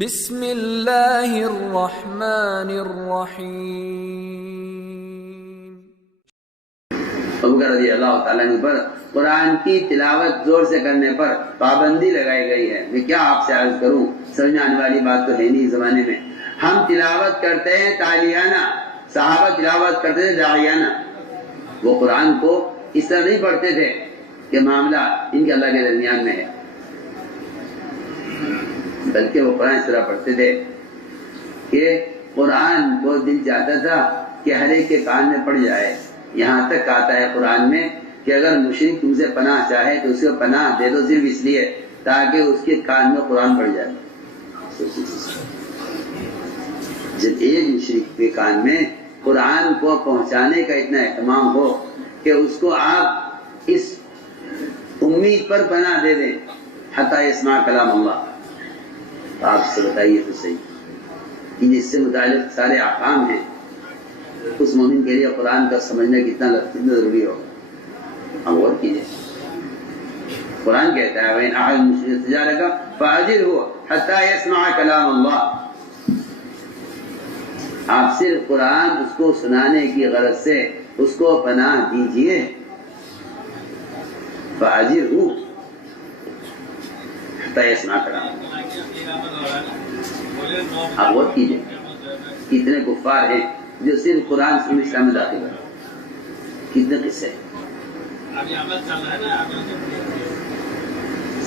بسم اللہ الرحمن الرحیم۔ ابوبکر رضی اللہ تعالیٰ عنہ پر قرآن کی تلاوت زور سے کرنے پر پابندی لگائی گئی ہے۔ میں کیا آپ سے عرض کروں، سمجھ آنے والی بات تو ہے نہیں اس زمانے میں۔ ہم تلاوت کرتے ہیں تالیانہ، صحابہ تلاوت کرتے تھے داعیانہ۔ وہ قرآن کو اس طرح نہیں پڑھتے تھے کہ معاملہ ان کے اللہ کے درمیان میں ہے، بلکہ وہ قرآن اس طرح پڑھتے تھے کہ قرآن کو دل چاہتا تھا کہ ہر ایک کے کان میں پڑ جائے۔ یہاں تک آتا ہے قرآن میں کہ اگر مشرک تم سے پناہ چاہے تو اس کو پناہ دے دو، صرف اس لیے تاکہ اس کے کان میں قرآن پڑ جائے۔ جب ایک مشرک کے کان میں قرآن کو پہنچانے کا اتنا اہتمام ہو کہ اس کو آپ اس امید پر پناہ دے دیں حتی یسمع کلام اللہ، تو آپ سے بتائیے تو صحیح کہ جس سے متعلق سارے احکام ہیں، اس مومن کے لیے قرآن کا سمجھنا کتنا ضروری ہوگا۔ ہم غور کیجیے، قرآن کہتا ہے وَإِنْ أَحَدٌ مِّنْ اسْتَجَارَكَ فَأَجِرْهُ حَتَّى يَسْمَعَ كَلَامَ اللَّهِ۔ آپ صرف قرآن اس کو سنانے کی غرض سے اس کو پناہ دیجیے، فَأَجِرْهُ حَتَّى يَسْمَعَ كَلَامَ اللَّهِ۔ آپ غور کیجیے، کتنے کفار ہیں جو صرف قرآن سے اسلام میں داخل ہے، کتنے قصے ہیں۔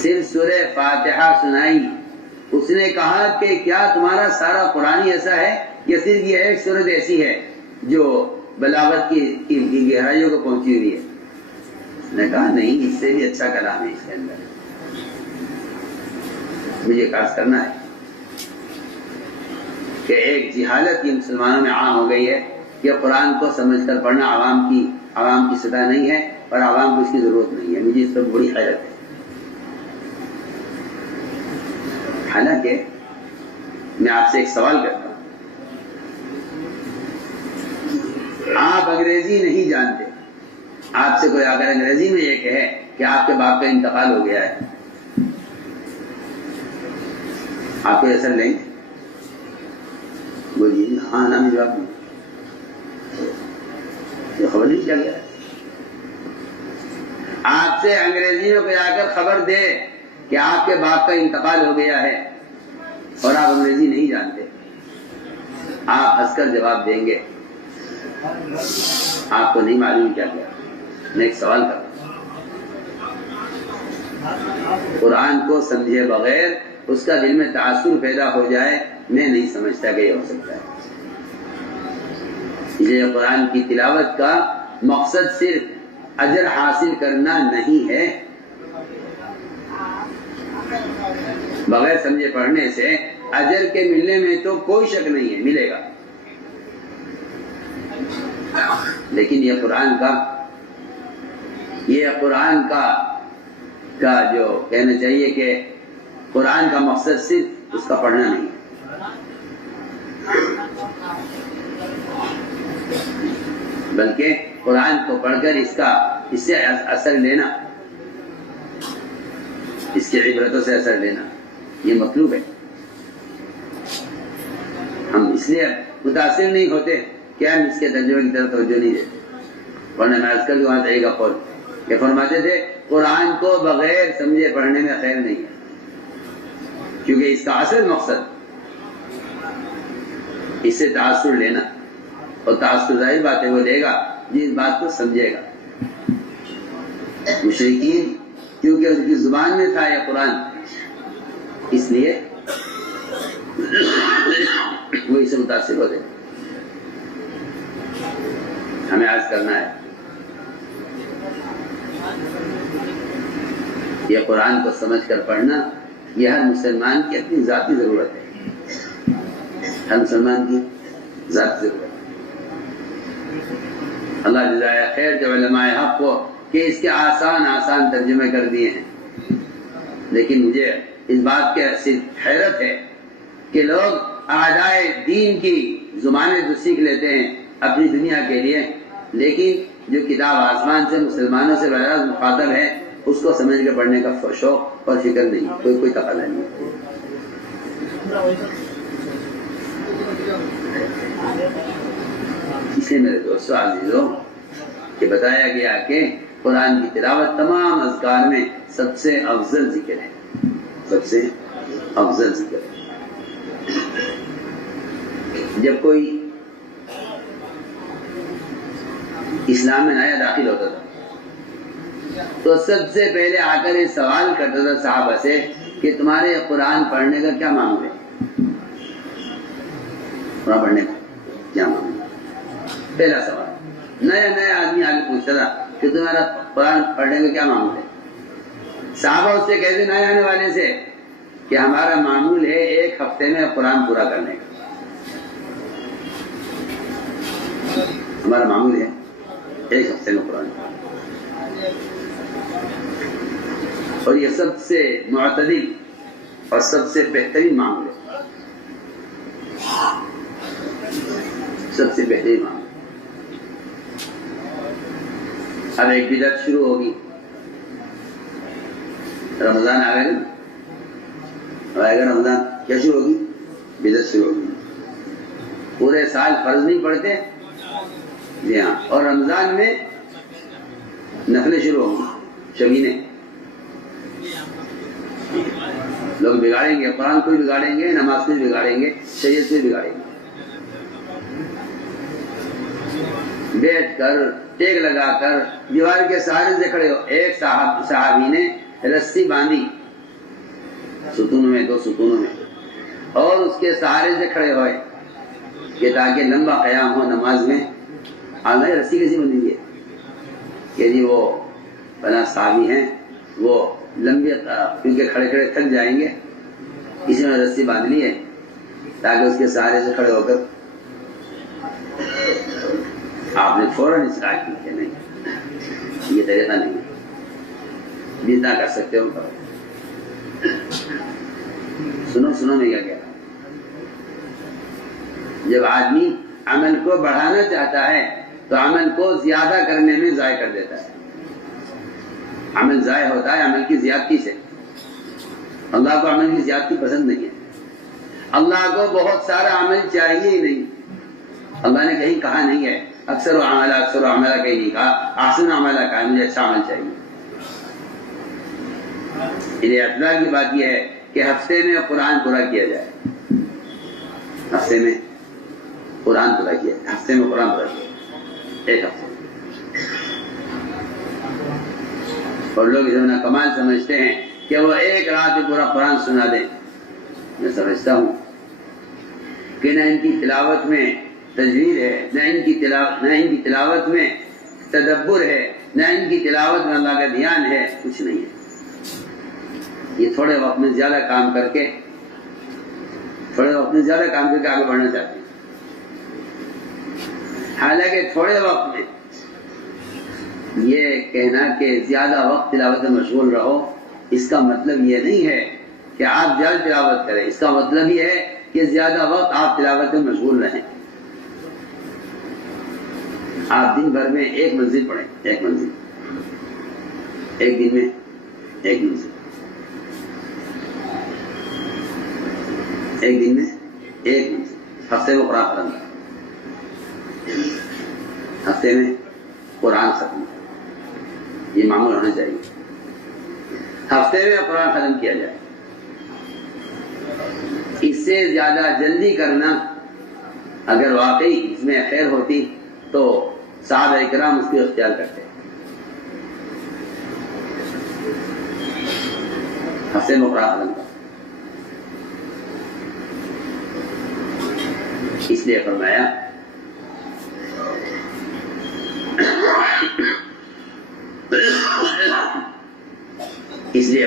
صرف سورہ فاتحہ سنائی، اس نے کہا کہ کیا تمہارا سارا قرآن ایسا ہے یا صرف یہ ایک سورت ایسی ہے جو بلاغت کی گہرائیوں کو پہنچی ہوئی ہے؟ اس نے کہا نہیں، اس سے بھی اچھا کلام ہے اس کے اندر، مجھے خاص کرنا ہے کہ ایک جہالت یہ مسلمانوں میں عام ہو گئی ہے کہ قرآن کو سمجھ کر پڑھنا عوام کی سطح نہیں ہے اور عوام کو اس کی ضرورت نہیں ہے۔ مجھے اس پر بڑی حیرت ہے۔ حالانکہ میں آپ سے ایک سوال کرتا ہوں، آپ انگریزی نہیں جانتے، آپ سے کوئی اگر انگریزی میں یہ کہے کہ آپ کے باپ کا انتقال ہو گیا ہے، آپ کو اثر لیں گے؟ بولیے ہاں نا، میں جواب دوں، یہ خبر نہیں چل گیا۔ آپ سے انگریزی میں کوئی آ کر خبر دے کہ آپ کے باپ کا انتقال ہو گیا ہے اور آپ انگریزی نہیں جانتے، آپ ہنس کر جواب دیں گے آپ کو نہیں معلوم کیا کیا؟ میں ایک سوال کرتا ہوں، قرآن کو سمجھے بغیر اس کا دل میں تاثر پیدا ہو جائے، میں نہیں سمجھتا کہ یہ ہو سکتا ہے۔ یہ قرآن کی تلاوت کا مقصد صرف اجر حاصل کرنا نہیں ہے، بغیر سمجھے پڑھنے سے اجر کے ملنے میں تو کوئی شک نہیں ہے، ملے گا، لیکن یہ قرآن کا جو کہنا چاہیے کہ قرآن کا مقصد صرف اس کا پڑھنا نہیں ہے، بلکہ قرآن کو پڑھ کر اس سے اثر لینا، اس کی عبرتوں سے اثر لینا، یہ مطلوب ہے۔ ہم اس لیے متاثر نہیں ہوتے کہ ہم اس کے ترجمے کی طرف توجہ نہیں دیتے، ورنہ میں عرض کر دوں وہاں طریقہ قول کہ فرماتے تھے قرآن کو بغیر سمجھے پڑھنے میں خیر نہیں ہے، کیونکہ اس کا اصل مقصد اس سے تاثر لینا، اور تاثر ظاہر بات ہے وہ دے گا جس بات کو سمجھے گا۔ مشرکین کیونکہ ان کی زبان میں تھا یہ قرآن، اس لیے وہ اس سے متاثر ہوتے۔ ہمیں عرض کرنا ہے یہ قرآن کو سمجھ کر پڑھنا یہ ہر مسلمان کی اپنی ذاتی ضرورت ہے، ہر مسلمان کی ذاتی ضرورت ہے۔ اللہ جزائے خیر جو علماء حق کو کہ اس کے آسان ترجمے کر دیے ہیں، لیکن مجھے اس بات کے صرف حیرت ہے کہ لوگ اعدائے دین کی زبانیں تو سیکھ لیتے ہیں اپنی دنیا کے لیے، لیکن جو کتاب آسمان سے مسلمانوں سے براہ راست مخاطب ہے اس کو سمجھ کے پڑھنے کا شوق اور فکر نہیں، کوئی تقاضا نہیں۔ اسے میرے دوستو عزیزو کہ بتایا گیا کہ قرآن کی تلاوت تمام اذکار میں سب سے افضل ذکر ہے، سب سے افضل ذکر ہے۔ جب کوئی اسلام میں نیا داخل ہوتا تھا تو سب سے پہلے آ کر یہ سوال کرتا تھا صحابہ سے کہ تمہارے قرآن پڑھنے کا کیا معمول ہے؟ قرآن پڑھنے کا کیا معمول ہے؟ پہلا سوال نیا نیا آدمی آگے پوچھتا تھا کہ تمہارا قرآن پڑھنے کا کیا معمول ہے؟ صحابہ اس سے کہتے نئے آنے والے سے کہ ہمارا معمول ہے ایک ہفتے میں قرآن پورا کرنے کا، ہمارا معمول ہے ایک ہفتے میں قرآن، اور یہ سب سے معتدل اور سب سے بہترین معمول ہے، سب سے بہترین معمول۔ اب ایک بدعت شروع ہوگی، رمضان آ گئے نا، آئے گا رمضان، کیا شروع ہوگی؟ بدعت شروع ہوگی۔ پورے سال فرض نہیں پڑھتے، جی ہاں، اور رمضان میں نفلیں شروع ہوں گی، شبینے لوگ بگاڑیں گے، قرآن کو بھی بگاڑیں گے، نماز کو بھی بگاڑیں گے، شریعت کو بھی بگاڑیں گے۔ بیٹھ کر ٹیک لگا کر دیوار کے سہارے سے کھڑے ہو، ایک صحابی نے رسی باندھی ستونوں میں، 2 ستونوں میں، اور اس کے سہارے سے کھڑے ہوئے کہ تاکہ لمبا قیام ہو نماز میں۔ آج رسی کیسی بندھی ہے کہ جی وہ بنا صحابی ہیں، وہ لمبی کیونکہ کھڑے کھڑے تھک جائیں گے، کسی نے رسی باندھ لی ہے تاکہ اس کے سہارے سے کھڑے ہو کر۔ آپ نے فوراً اصلاح کی کہ نہیں، یہ طریقہ نہیں ہے، جتنا کر سکتے ہو کرو۔ سنو میں کیا کہہ رہا ہوں، جب آدمی عمل کو بڑھانا چاہتا ہے تو عمل کو زیادہ کرنے میں ضائع کر دیتا ہے۔ عمل ضائع ہوتا ہے عمل کی زیادتی سے۔ اللہ کو عمل کی زیادتی پسند نہیں ہے، اللہ کو بہت سارا عمل چاہیے ہی نہیں۔ اللہ نے کہیں کہا نہیں ہے اکثر و عملہ کہیں نہیں کہا، احسن عملہ کہا، مجھے اچھا عمل چاہیے۔ انہیں اطلاع کی بات یہ ہے کہ ہفتے میں قرآن پورا کیا جائے، ہفتے میں قرآن پورا کیا جائے، ہفتے میں قرآن پورا کیا جائے، ایک ہفتے۔ اور لوگ اسے اپنا کمال سمجھتے ہیں کہ وہ ایک رات میں پورا قرآن سنا دیں۔ میں سمجھتا ہوں کہ نہ ان کی تلاوت میں تجوید ہے، نہ ان کی تلاوت میں تدبر ہے، نہ ان کی تلاوت میں اللہ کا دھیان ہے، کچھ نہیں ہے۔ یہ تھوڑے وقت میں زیادہ کام کر کے آگے بڑھنا چاہتے ہیں، حالانکہ تھوڑے وقت میں یہ کہنا کہ زیادہ وقت تلاوت میں مشغول رہو، اس کا مطلب یہ نہیں ہے کہ آپ زیادہ تلاوت کریں، اس کا مطلب یہ ہے کہ زیادہ وقت آپ تلاوت میں مشغول رہیں۔ آپ دن بھر میں ایک منزل پڑھیں، ایک منزل، ایک دن میں ایک منزل، ایک دن میں ایک منزل، ہفتے میں قرآن ختم، ہفتے میں قرآن ختم، یہ معمول ہونا چاہیے۔ ہفتے میں قرآن ختم کیا جائے، اس سے زیادہ جلدی کرنا اگر واقعی اس میں خیر ہوتی تو صحابہ اکرام اس کو اختیار کرتے۔ ہفتے میں قرآن ختم کر، اس لیے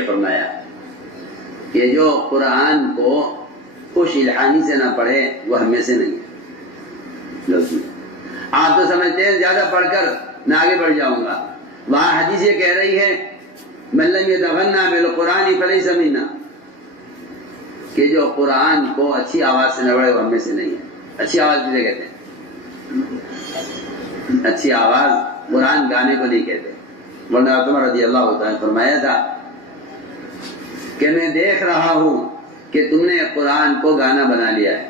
فرمایا کہ جو قرآن کو خوش الحانی سے نہ پڑھے وہ ہم میں سے نہیں ہے۔ آپ تو سمجھتے ہیں زیادہ پڑھ کر میں آگے بڑھ جاؤں گا، وہاں حدیث یہ کہہ رہی ہے من لم یتغنى بالقرآن فلیس منا، کہ جو قرآن کو اچھی آواز سے نہ پڑھے وہ ہم میں سے نہیں ہے۔ اچھی آواز کسے کہتے ہیں؟ اچھی آواز قرآن گانے کو نہیں کہتے، ورنہ عمر رضی اللہ عنہ نے فرمایا تھا کہ میں دیکھ رہا ہوں کہ تم نے قرآن کو گانا بنا لیا ہے،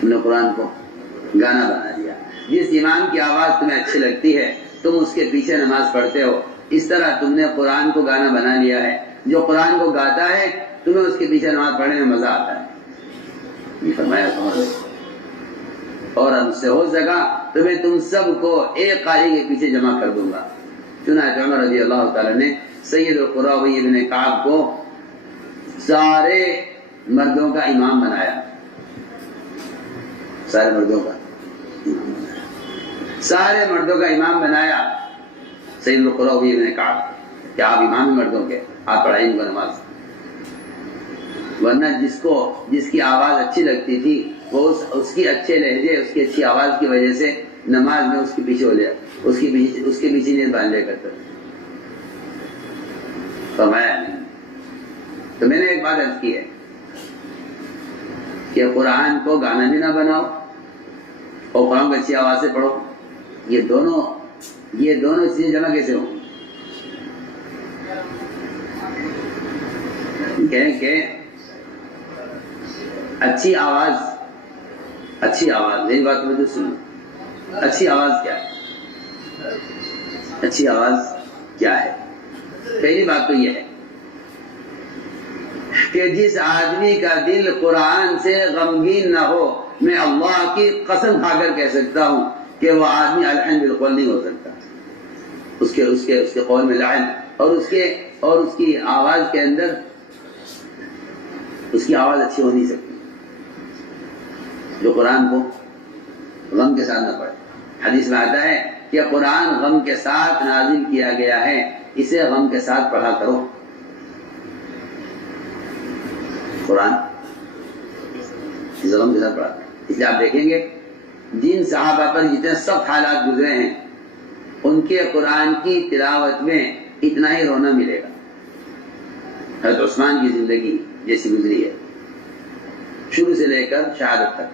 تم نے قرآن کو گانا بنا لیا. جس امام کی آواز تمہیں اچھی لگتی ہے تم اس کے پیچھے نماز پڑھتے ہو، اس طرح تم نے قرآن کو گانا بنا لیا ہے. جو قرآن کو گاتا ہے تمہیں اس کے پیچھے نماز پڑھنے میں مزہ آتا ہے. یہ فرمایا اور ہم سے ہو سکا تو میں تم سب کو ایک قاری کے پیچھے جمع کر دوں گا. چنانچہ عمر رضی اللہ تعالیٰ نے سید القریٰ ابی بن کعب کو سارے مردوں کا امام بنایا. سارے مردوں کا امام بنایا سید القریٰ ابی بن کعب کہ آپ امام مردوں کے، آپ پڑھائیں ان کو نماز. ورنہ جس کی آواز اچھی لگتی تھی وہ اس کی اچھے لہجے، اس کی اچھی آواز کی وجہ سے نماز میں اس کے پیچھے ہو جائے، اس کے پیچھے نہیں باندھ لیا کرتا. فرمایا نہیں. تو میں نے ایک بات عرض کی ہے کہ قرآن کو گانا بھی نہ بناؤ اور قرآن کو اچھی آواز سے پڑھو. یہ دونوں چیزیں جمع کیسے ہوں؟ کہیں کہ اچھی آواز میری بات مجھے سنو. اچھی آواز کیا ہے؟ اچھی آواز کیا ہے؟ پہلی بات تو یہ ہے کہ جس آدمی کا دل قرآن سے غمگین نہ ہو، میں اللہ کی قسم کھا کر کہہ سکتا ہوں کہ وہ آدمی الحن بالقول نہیں ہو سکتا. اس کے قول میں لعن اور اس کی آواز کے اندر اس کی آواز اچھی ہو نہیں سکتی جو قرآن کو غم کے ساتھ نہ پڑھے. حدیث میں آتا ہے کہ قرآن غم کے ساتھ نازل کیا گیا ہے، اسے غم کے ساتھ پڑھا کرو. قرآن اسے غم کے ساتھ پڑھا. اس لیے آپ دیکھیں گے جن صحابہ پر جتنے سخت حالات گزرے ہیں ان کے قرآن کی تلاوت میں اتنا ہی رونا ملے گا. حضرت عثمان کی زندگی جیسی گزری ہے شروع سے لے کر شہادت تک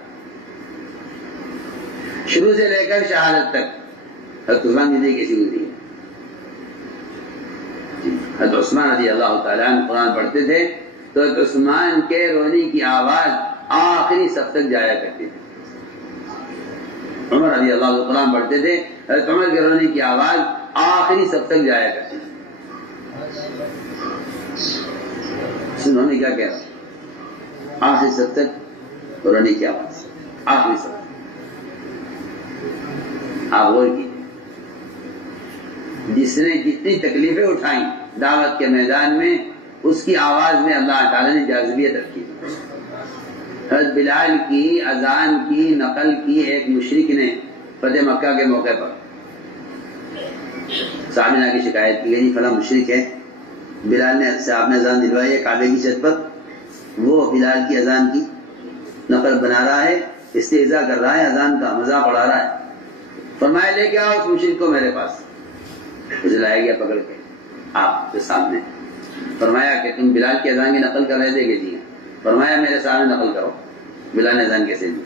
حضرت عثمان کی زندگی کیسی گزری ہے. حضرت عثمان رضی اللہ تعالیٰ عنہ قرآن پڑھتے تھے تو حضرت عثمان کے رونے کی آواز آخری صف تک جایا کرتی تھی. عمر رضی اللہ عنہ قرآن پڑھتے تھے، حضرت عمر کے رونے کی آواز آخری صف تک جایا کرتی تھی. انہوں نے کیا کہا؟ آخری صف تک رونے کی آواز، آخری صف. آپ غور کیجیے، جس نے جتنی تکلیفیں اٹھائیں دعوت کے میدان میں اس کی آواز میں اللہ تعالیٰ نے جاذبیت رکھی. حضرت بلال کی اذان کی نقل کی ایک مشرک نے فتح مکہ کے موقع پر صحابہ کی شکایت کی گئی، فلاں مشرک ہے، بلال نے صاحب نے اذان دلوائی ہے کعبے کی چھت پر، وہ بلال کی اذان کی نقل بنا رہا ہے، استہزاء کر رہا ہے، اذان کا مذاق اڑا رہا ہے. فرمایا لے کے آؤ اس مشرک کو میرے پاس. اسے لایا گیا پکڑ کے آپ کے سامنے. فرمایا کہ تم بلال کی اذان کی نقل کر رہے تھے کہ جی. فرمایا میرے سامنے نقل کرو بلال نے اذان کیسے دی.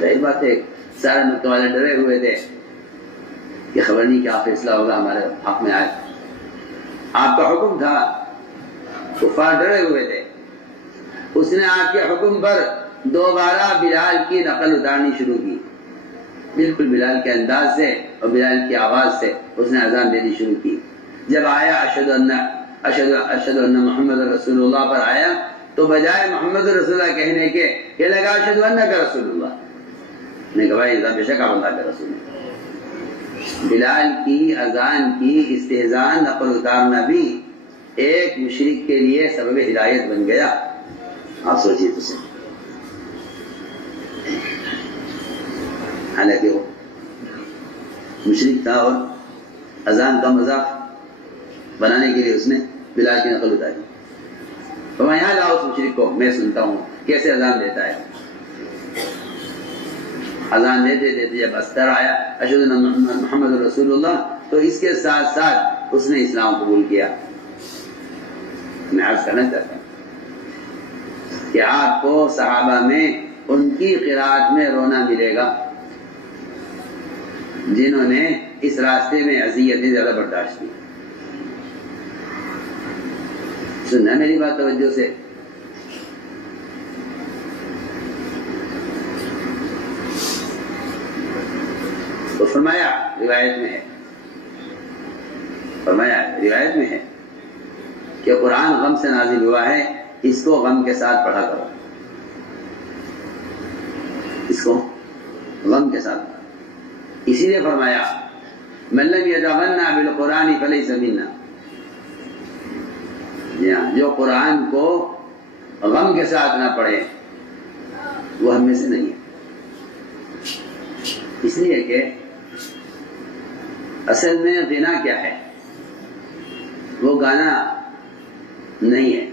ظاہر بات ہے سارے مکہ والے ڈرے ہوئے تھے کہ خبر نہیں کیا فیصلہ ہوگا ہمارے حق میں. آئے آپ کا حکم تھا، کفار ڈرے ہوئے تھے. اس نے آپ کے حکم پر دوبارہ بلال کی نقل اتارنی شروع کی، بالکل بلال کے انداز سے اور بلال کی آواز سے اس نے اذان دینی شروع کی. جب آیا اشہد ان محمد رسول اللہ پر آیا تو بجائے محمد رسول اللہ کہنے کے یہ لگا اشہد انک رسول اللہ. نے کہا بھائی بے شک آپ اللہ کے رسول ہیں. بلال کی اذان کی استہزاء نقل اتارنا بھی ایک مشرک کے لیے سبب ہدایت بن گیا. آپ سوچیے تو صحیح. حالانکہ وہ مشرک تھا اور اذان کا مذاق بنانے کے لیے اس نے بلال کی نقل اتاری. تو میں یہاں لاؤ اس مشرک کو، میں سنتا ہوں کیسے اذان دیتا ہے. اذان دیتے دیتے جب استر آیا اشہد ان محمد رسول اللہ تو اس کے ساتھ ساتھ اس نے اسلام قبول کیا. میں عرض کرنا چاہتا ہوں کہ آپ کو صحابہ میں ان کی قرات میں رونا ملے گا جنہوں نے اس راستے میں اذیتیں زیادہ برداشت کی. سننا میری بات توجہ سے. تو فرمایا روایت میں ہے کہ قرآن غم سے نازل ہوا ہے، اس کو غم کے ساتھ پڑھا کرو، اس کو غم کے ساتھ. اسی لیے فرمایا من لم یتغنى بالقرآن فلیس منا. جو قرآن کو غم کے ساتھ نہ پڑھے وہ ہم میں سے نہیں ہے. اس لیے کہ اصل میں غنا کیا ہے؟ وہ گانا نہیں ہے،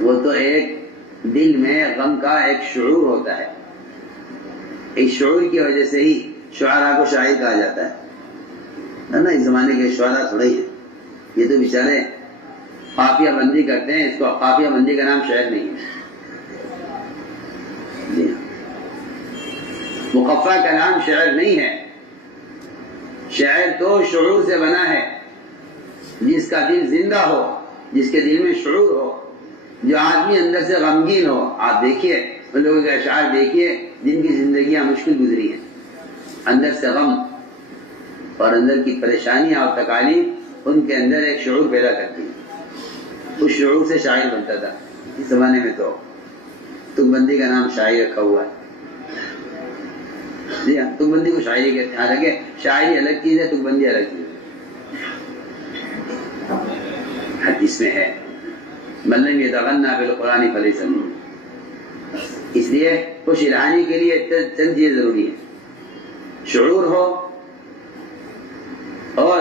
وہ تو ایک دل میں غم کا ایک شعور ہوتا ہے. اس شعور کی وجہ سے ہی شعراء کو شاعر کہا جاتا ہے نا. اس زمانے کے شعراء تھوڑے ہی ہیں، یہ تو بیچارے قافیہ بندی کرتے ہیں. اس کو قافیہ بندی کا نام شعر نہیں ہے. مقفع کا نام شعر نہیں ہے. شعر تو شعور سے بنا ہے. جس کا دل زندہ ہو، جس کے دل میں شعور ہو، جو آدمی اندر سے غمگین ہو. آپ دیکھیے ان لوگوں کے اشعار دیکھیے جن کی زندگیاں مشکل گزری ہیں، اندر سے غم اور اندر کی پریشانیاں اور تکالیف ان کے اندر ایک شعور پیدا کرتی ہیں. اس شعور سے شاعر بنتا تھا. اس زمانے میں تو تک بندی کا نام شاعری رکھا ہوا ہے. جی ہاں، تک بندی کو شاعری کہتے ہیں. حالانکہ شاعری الگ چیز ہے، تک بندی الگ چیز ہے. حدیث میں ہے من لم یتغنى بالقرآن فلیس منا. اس لیے خوش رہانی کے لیے چند چیزیں ضروری ہیں. شعور ہو اور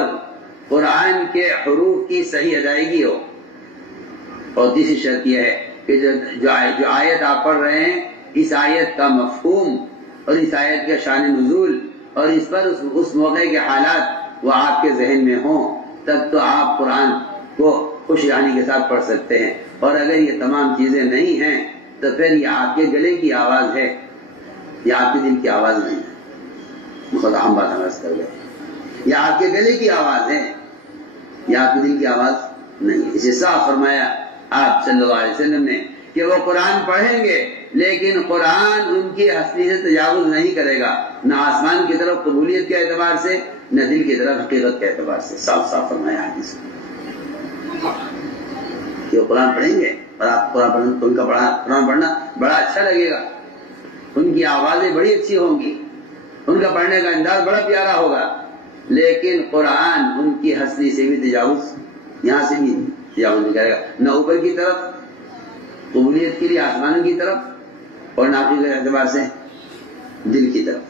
قرآن کے حروف کی صحیح ادائیگی ہو. اور تیسری شرط یہ ہے کہ جو آیت آپ پڑھ رہے ہیں، اس آیت کا مفہوم اور اس آیت کا شان نزول اور اس پر اس موقع کے حالات وہ آپ کے ذہن میں ہوں، تب تو آپ قرآن کو خوش رہانی کے ساتھ پڑھ سکتے ہیں. اور اگر یہ تمام چیزیں نہیں ہیں تو پھر یہ آپ کے گلے کی آواز ہے، یہ آپ کے دل کی آواز نہیں ہے. خدا ہم بات ہمارا کر گئے. یہ آپ کے گلے کی آواز ہے، یہ آپ کے دل کی آواز نہیں ہے. اسے صاف فرمایا آپ صلی اللہ علیہ وسلم نے کہ وہ قرآن پڑھیں گے لیکن قرآن ان کی ہستی سے تجاوز نہیں کرے گا، نہ آسمان کی طرف قبولیت کے اعتبار سے، نہ دل کی طرف حقیقت کے اعتبار سے. صاف صاف فرمایا حدیث میں کہ وہ قرآن پڑھیں گے اور آپ قرآن پڑھیں تو ان کا قرآن پڑھنا بڑا اچھا لگے گا. ان کی آوازیں بڑی اچھی ہوں گی، ان کا پڑھنے کا انداز بڑا پیارا ہوگا، لیکن قرآن ان کی ہستی سے بھی تجاوز، یہاں سے بھی تجاوز نہیں کرے گا، نہ اوپر کی طرف قبولیت کے لیے آسمانوں کی طرف اور نہ کے اعتبار سے دل کی طرف.